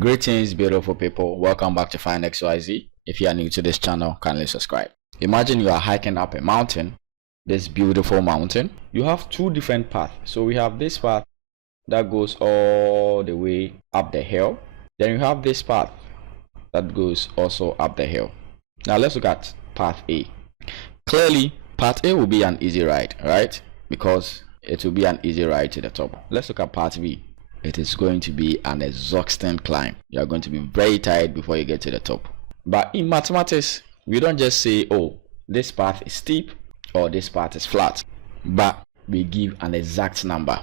Greetings, beautiful people. Welcome back to Find XYZ. If you are new to this channel, kindly subscribe. Imagine you are hiking up a mountain, this beautiful mountain. You have two different paths. So we have this path that goes all the way up the hill. Then you have this path that goes also up the hill. Now let's look at path A. Clearly, path A will be an easy ride, right? Because it will be an easy ride to the top. Let's look at path B. It is going to be an exhausting climb. You are going to be very tired before you get to the top. But in mathematics, we don't just say, oh, this path is steep or this path is flat, but we give an exact number.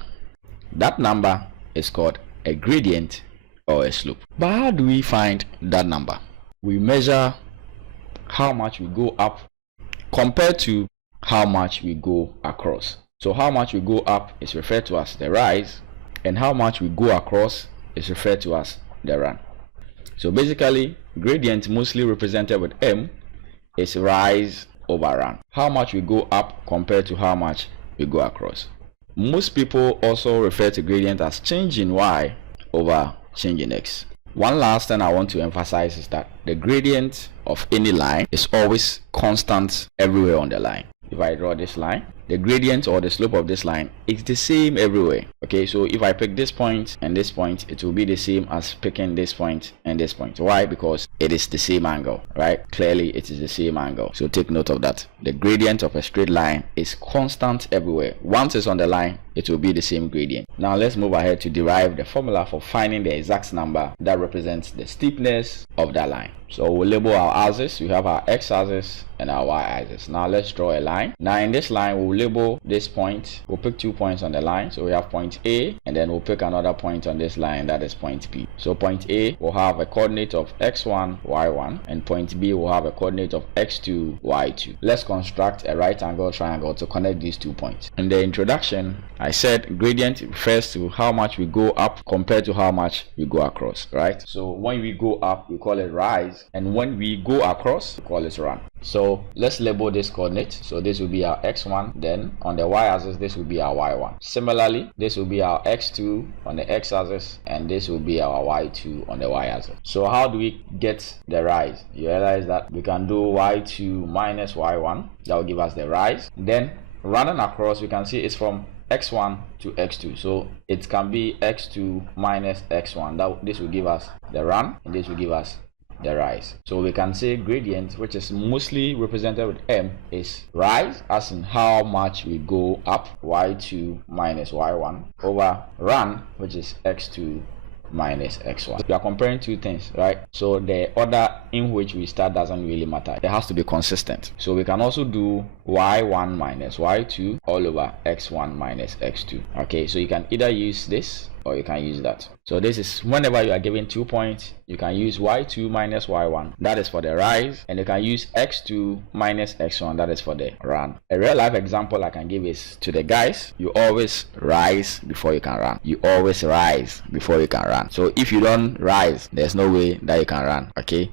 That number is called a gradient or a slope. But how do we find that number? We measure how much we go up compared to how much we go across. So how much we go up is referred to as the rise, and how much we go across is referred to as the run. So basically, gradient, mostly represented with M, is rise over run. How much we go up compared to how much we go across. Most people also refer to gradient as change in Y over change in X. One last thing I want to emphasize is that the gradient of any line is always constant everywhere on the line. If I draw this line, the gradient or the slope of this line is the same everywhere. Okay, so if I pick this point and this point, it will be the same as picking this point and this point. Why? Because it is the same angle, right? Clearly it is the same angle, so take note of that. The gradient of a straight line is constant everywhere. Once it's on the line, it will be the same gradient. Now let's move ahead to derive the formula for finding the exact number that represents the steepness of that line. So we'll label our axis. We have our x-axis and our y-axis. Now let's draw a line. Now in this line, we'll label this point. We'll pick 2 points on the line. So we have point A, and then we'll pick another point on this line, that is point B. So point A will have a coordinate of x1, y1, and point B will have a coordinate of x2, y2. Let's construct a right angle triangle to connect these 2 points. In the introduction, I said gradient refers to how much we go up compared to how much we go across, right? So when we go up, we call it rise, and when we go across, we call it run. So let's label this coordinate. So this will be our x1, then on the y-axis this will be our y1. Similarly, this will be our x2 on the x-axis, and this will be our y2 on the y-axis. So how do we get the rise? You realize that we can do y2 minus y1. That will give us the rise. Then running across, we can see it's from x1 to x2, so it can be x2 minus x1. This will give us the run, and this will give us the rise. So we can say gradient, which is mostly represented with M, is rise, as in how much we go up, y2 minus y1, over run, which is x2 minus x1. We are comparing two things, right? So the order in which we start doesn't really matter. It has to be consistent. So we can also do y1 minus y2 all over x1 minus x2. Okay, so you can either use this or you can use that. So this is whenever you are given 2 points, you can use y2 minus y1, that is for the rise, and you can use x2 minus x1, that is for the run. A real life example I can give is to the guys: you always rise before you can run. You always rise before you can run. So if you don't rise, there's no way that you can run. Okay,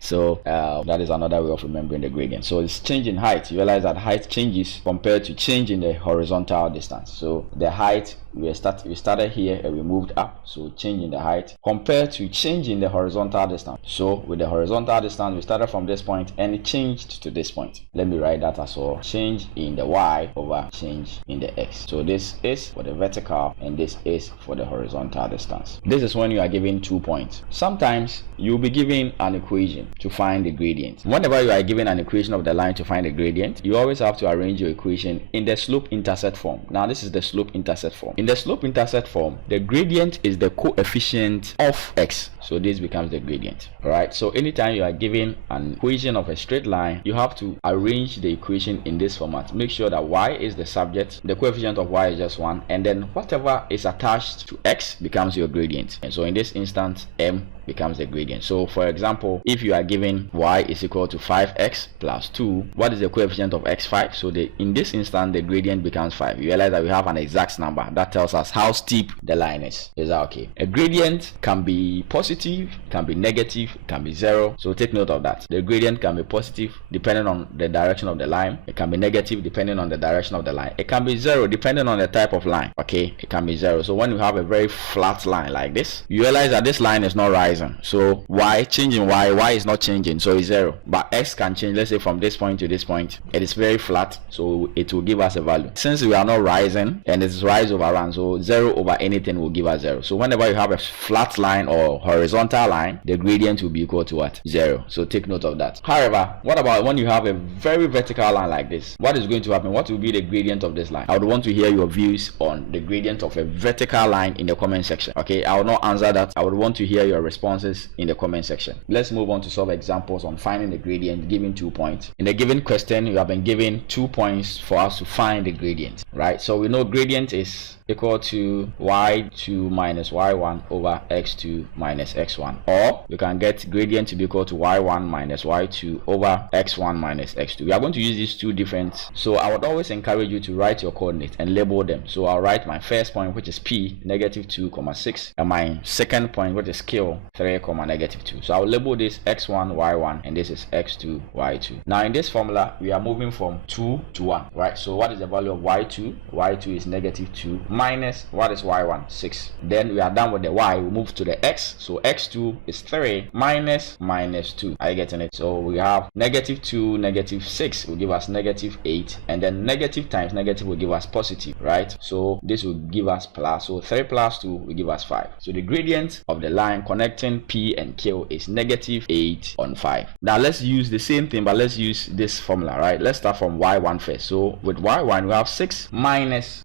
so that is another way of remembering the gradient. So it's change in height. You realize that height changes compared to change in the horizontal distance. So the height, we started here and we moved up, so change in the height compared to change in the horizontal distance. So with the horizontal distance, we started from this point and it changed to this point. Let me write that as well: change in the y over change in the x. So this is for the vertical and this is for the horizontal distance. This is when you are given 2 points. Sometimes you'll be given an equation to find the gradient. Whenever you are given an equation of the line to find the gradient, you always have to arrange your equation in the slope-intercept form. Now this is the slope-intercept form. In the slope-intercept form, the gradient is the coefficient of x. So this becomes the gradient. All right, so anytime you are given an equation of a straight line, you have to arrange the equation in this format. Make sure that y is the subject, the coefficient of y is just 1, and then whatever is attached to x becomes your gradient. And so in this instance, m becomes the gradient. So for example, if you are given y is equal to 5x plus 2, what is the coefficient of x? 5. So in this instance, the gradient becomes 5. You realize that we have an exact number that tells us how steep the line is. Is that okay? A gradient can be positive positive, it can be negative, it can be 0. So take note of that. The gradient can be positive depending on the direction of the line. It can be negative depending on the direction of the line. It can be 0 depending on the type of line. Okay, it can be 0. So when you have a very flat line like this, you realize that this line is not rising. So y changing, y is not changing, so it's 0. But x can change. Let's say from this point to this point, it is very flat, so it will give us a value. Since we are not rising and it's rise over run, so 0 over anything will give us 0. So whenever you have a flat line or horizontal line, the gradient will be equal to what? 0. So take note of that. However, what about when you have a very vertical line like this? What is going to happen? What will be the gradient of this line? I would want to hear your views on the gradient of a vertical line in the comment section. Okay, I will not answer that. I would want to hear your responses in the comment section. Let's move on to solve examples on finding the gradient given 2 points. In the given question, you have been given 2 points for us to find the gradient, right? So we know gradient is equal to y2 minus y1 over x2 minus x1, or you can get gradient to be equal to y1 minus y2 over x1 minus x2. We are going to use these two different, so I would always encourage you to write your coordinates and label them. So I'll write my first point, which is p, negative 2, 6, and my second point, which is q, 3, negative 2. So I'll label this x1 y1 and this is x2 y2. Now in this formula we are moving from 2 to 1, right? So what is the value of y2? Y2 is negative 2 minus, what is y1? 6. Then we are done with the y, we move to the x. So x2 is 3 minus 2. Are you getting it? So we have negative 2, negative 6 will give us negative 8, and then negative times negative will give us positive, right? So this will give us plus, so 3 plus 2 will give us 5. So the gradient of the line connecting p and q is negative 8 on 5. Now let's use the same thing, but let's use this formula, right? Let's start from y1 first. So with y1 we have 6 minus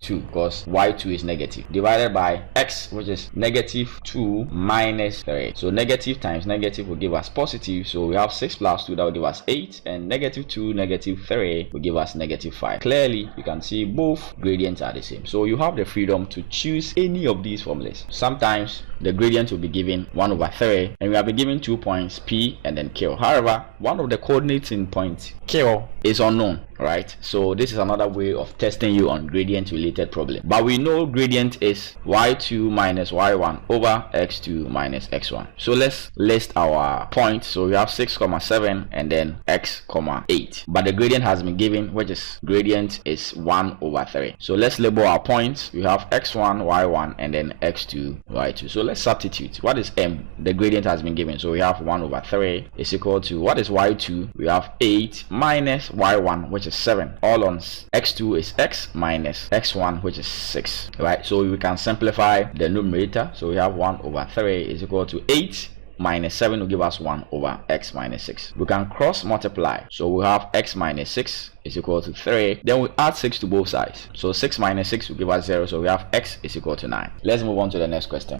2, because y2 is negative, divided by x, which is negative 2 minus 3. So negative times negative will give us positive, so we have 6 plus 2, that will give us 8, and negative 2 negative 3 will give us negative 5. Clearly you can see both gradients are the same, so you have the freedom to choose any of these formulas. Sometimes the gradient will be given 1 over 3, and we have been given 2 points p and then q. However, one of the coordinates in point q is unknown, right? So this is another way of testing you on gradient related problem. But we know gradient is y2 minus y1 over x2 minus x1. So let's list our points. So we have 6, 7 and then x, 8. But the gradient has been given, which is gradient is 1 over 3. So let's label our points. We have x1, y1 and then x2, y2. So let's substitute. What is m? The gradient has been given. So we have 1 over 3 is equal to, what is y2? We have 8 minus y1, which is 7. All on x2 is x minus x1, which is 6, right? So we can simplify the numerator. So we have 1 over 3 is equal to 8 minus 7 will give us 1 over x minus 6. We can cross multiply. So we have x minus 6 is equal to 3. Then we add 6 to both sides. So 6 minus 6 will give us 0. So we have x is equal to 9. Let's move on to the next question.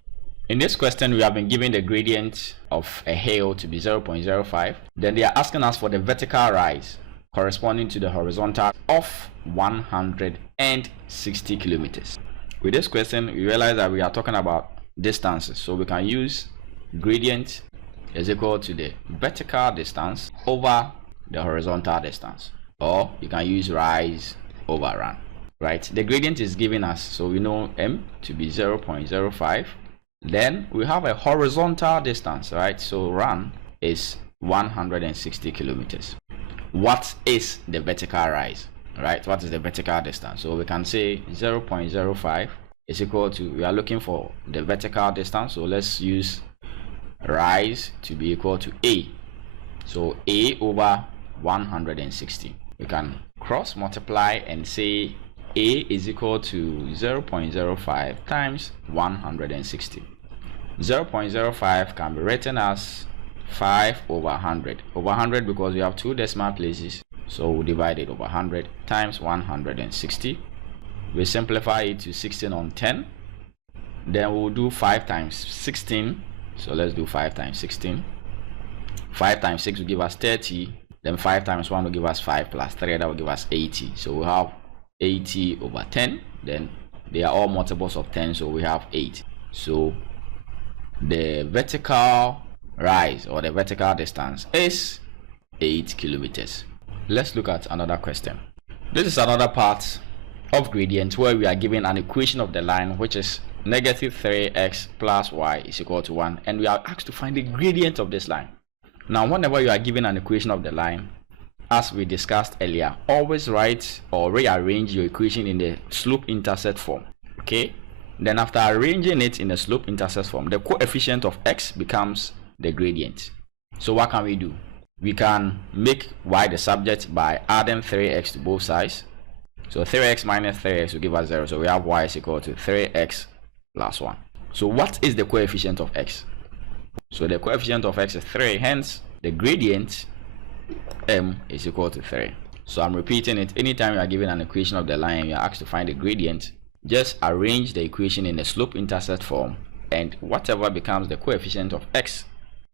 In this question, we have been given the gradient of a hill to be 0.05. Then they are asking us for the vertical rise corresponding to the horizontal of 160 kilometers. With this question, we realize that we are talking about distances. So we can use gradient is equal to the vertical distance over the horizontal distance. Or you can use rise over run, right? The gradient is given us, so we know m to be 0.05. Then we have a horizontal distance, right? So run is 160 kilometers. What is the vertical rise, right? What is the vertical distance? So we can say 0.05 is equal to, we are looking for the vertical distance, so let's use rise to be equal to a. So a over 160. We can cross multiply and say a is equal to 0.05 times 160. 0.05 can be written as 5 over 100. Over 100 because we have 2 decimal places, so we'll divide it over 100 times 160. We simplify it to 16 on 10. Then we'll do 5 times 16. So let's do 5 times 16. 5 times 6 will give us 30. Then 5 times 1 will give us 5 plus 3, that will give us 80. So we have 80 over 10. Then they are all multiples of 10, so we have 8. So the vertical rise or the vertical distance is 8 kilometers. Let's look at another question. This is another part of gradient where we are given an equation of the line which is negative 3x plus y is equal to 1, and we are asked to find the gradient of this line. Now whenever you are given an equation of the line, as we discussed earlier, always write or rearrange your equation in the slope-intercept form. Okay, then after arranging it in the slope-intercept form, the coefficient of x becomes the gradient. So what can we do? We can make y the subject by adding 3x to both sides. So 3x minus 3x will give us 0. So we have y is equal to 3x plus 1. So what is the coefficient of x? So the coefficient of x is 3. Hence, the gradient m is equal to 3. So I'm repeating it. Anytime you are given an equation of the line, you are asked to find the gradient, just arrange the equation in the slope-intercept form, and whatever becomes the coefficient of x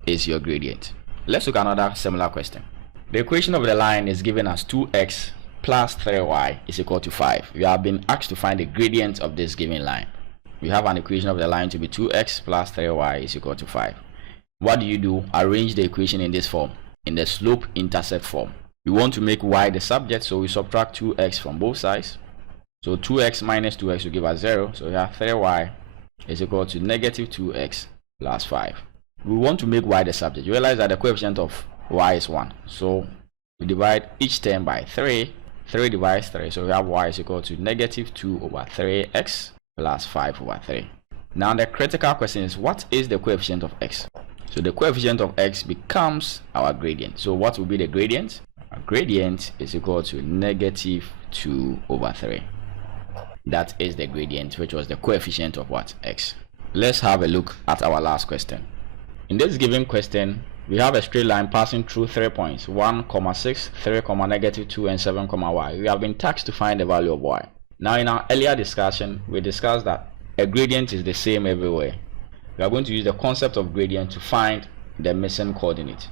is your gradient. Let's look at another similar question. The equation of the line is given as 2x plus 3y is equal to 5. We have been asked to find the gradient of this given line. We have an equation of the line to be 2x plus 3y is equal to 5. What do? Arrange the equation in this form, in the slope-intercept form. We want to make y the subject, so we subtract 2x from both sides. So 2x minus 2x will give us 0. So we have 3y is equal to negative 2x plus 5. We want to make y the subject. You realize that the coefficient of y is 1. So we divide each term by 3. 3 divides 3. So we have y is equal to negative 2 over 3x plus 5 over 3. Now the critical question is, what is the coefficient of x? So the coefficient of x becomes our gradient. So what will be the gradient? Our gradient is equal to negative 2 over 3. That is the gradient, which was the coefficient of what? X. Let's have a look at our last question. In this given question, we have a straight line passing through 3 points, 1, 6, 3, negative 2, and 7, y. We have been tasked to find the value of y. Now in our earlier discussion, we discussed that a gradient is the same everywhere. We are going to use the concept of gradient to find the missing coordinate.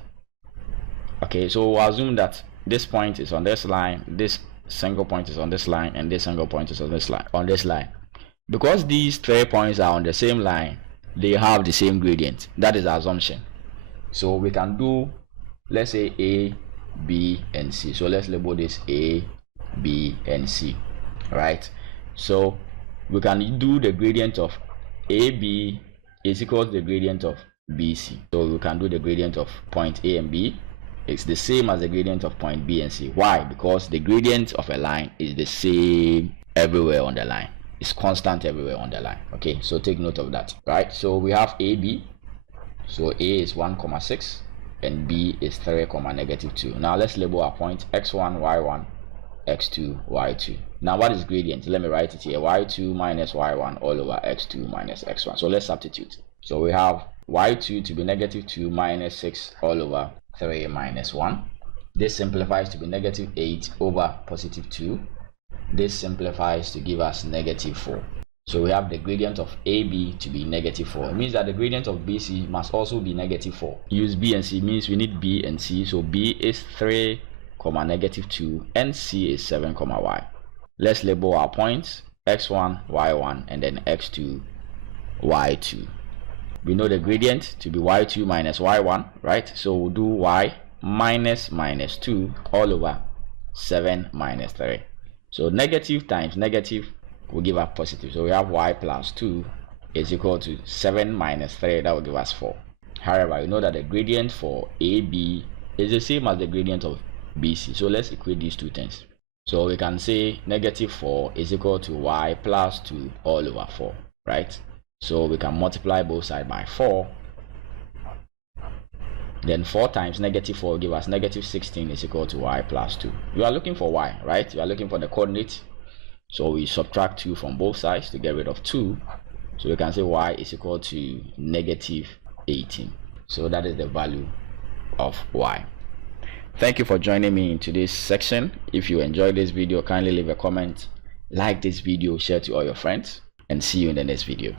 Okay, so we'll assume that this point is on this line, this single point is on this line, and this single point is on this line. Because these 3 points are on the same line, they have the same gradient. That is the assumption. So we can do, let's say, A, B, and C. So let's label this A, B, and C. Right? So we can do the gradient of AB is equal to the gradient of BC. So we can do the gradient of point A and B. It's the same as the gradient of point B and C. Why? Because the gradient of a line is the same everywhere on the line. It's constant everywhere on the line. Okay, so take note of that. Right? So we have AB. So A is 1, 6 and B is 3, negative 2. Now let's label our point x1, y1, x2, y2. Now what is gradient? Let me write it here. y2 minus y1 all over x2 minus x1. So let's substitute. So we have y2 to be negative 2 minus 6 all over 3 minus 1. This simplifies to be negative 8 over positive 2. This simplifies to give us negative 4. So we have the gradient of AB to be negative 4. It means that the gradient of BC must also be negative 4. Use B and C means we need B and C. So B is 3, negative 2, and C is 7, y. Let's label our points x1, y1, and then x2, y2. We know the gradient to be y2 minus y1, right? So we'll do y minus 2 all over 7 minus 3. So negative times negative will give us positive. So we have y plus 2 is equal to 7 minus 3. That will give us 4. However, you know that the gradient for AB is the same as the gradient of BC. So let's equate these two things. So we can say negative 4 is equal to y plus 2 all over 4, right? So we can multiply both sides by 4. Then 4 times negative 4 will give us negative 16 is equal to y plus 2. You are looking for y, right? You are looking for the coordinate. So we subtract 2 from both sides to get rid of 2. So we can say y is equal to negative 18. So that is the value of y. Thank you for joining me in today's section. If you enjoyed this video, kindly leave a comment, like this video, share to all your friends, and see you in the next video.